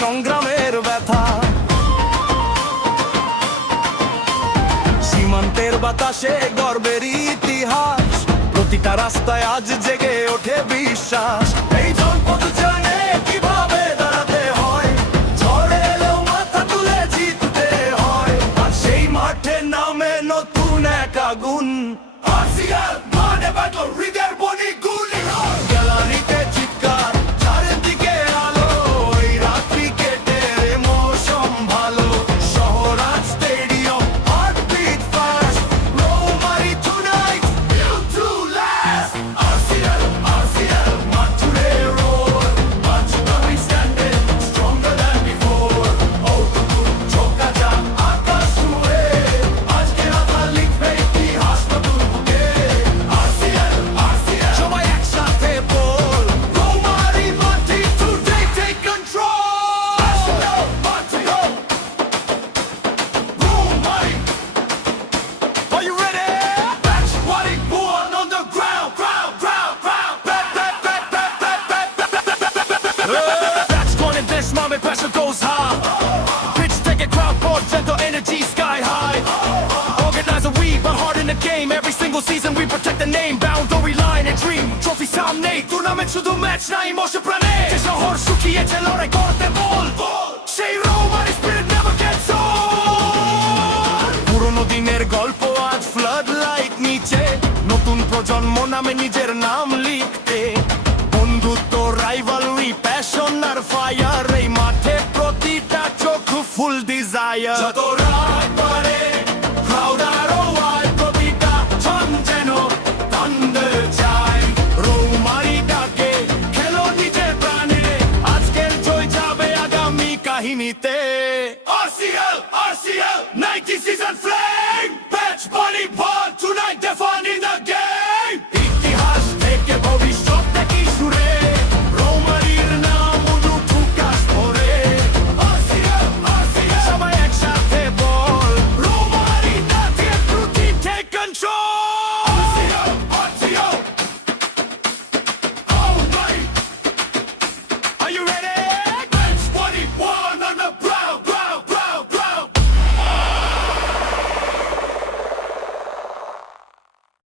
সংগ্রামের ব্যথা। সীমান্তের বাতাসে গর্বের ইতিহাস, প্রতিটা রাস্তায় আজ জেগে ওঠে বিশ্বাস। এই জনপদ জানে কিভাবে দাঁড়াতে হয়, ঝড়ে এলেও মাথা তুলে জিততে হয়। আর সেই মাঠে নামে নতুন এক আগুন। আরসিএল মানে বাটল হৃদয়ের বনি গুলি, গ্যালারিতে চিৎকার, চারিদিকে আলো, এই রাত্রি কেটের মৌসুম ভালো। শহর আজ stadium, heartbeat fast, Rowmari tonight, built to last. RCL মাঠ জুড়ে roar, বাঞ্ছুতামি standing, stronger than before. ওটুকু চোখা যাক আকাশ জুড়ে, আজকে রাতা লিখবে ইতিহাস নতুন বুকে। আরসিএল সবাই একসাথে বল, রৌমারি মাঠে today take control. আরসিএল মাঠে go, Rowmari, are you ready? That's what it born on the ground. That's one in this moment, pressure goes high. Pitch take a crowd, pour gentle energy sky high. Organizer we, but hard in the game. Every single season we protect the name. Boundary line and dream. Trophy সামনে, tournament শুধু match না, emotion প্রাণে। যে শহর শুকিয়েছে লড়াই করতে বল, সেই Rowmari spirit never gets old. পুরনো দিনের গল্প আজ ফ্লাড লাইট নিচে, নতুন প্রজন্ম নামে নিজের নাম লিখতে। বন্ধুত্ব, রাইভালরি, প্যাশন আর ফায়ার, এই মাঠে প্রতিটা চোখ ফুল ডিজায়ার। যত রাত বাড়ে ক্রাউড আরো ওয়াইড, প্রতিটা ছন যেন thunder চায়। রৌমারি ডাকে, খেলো নিজের প্রাণে, আজকের জয় যাবে আগামী কাহিনীতে।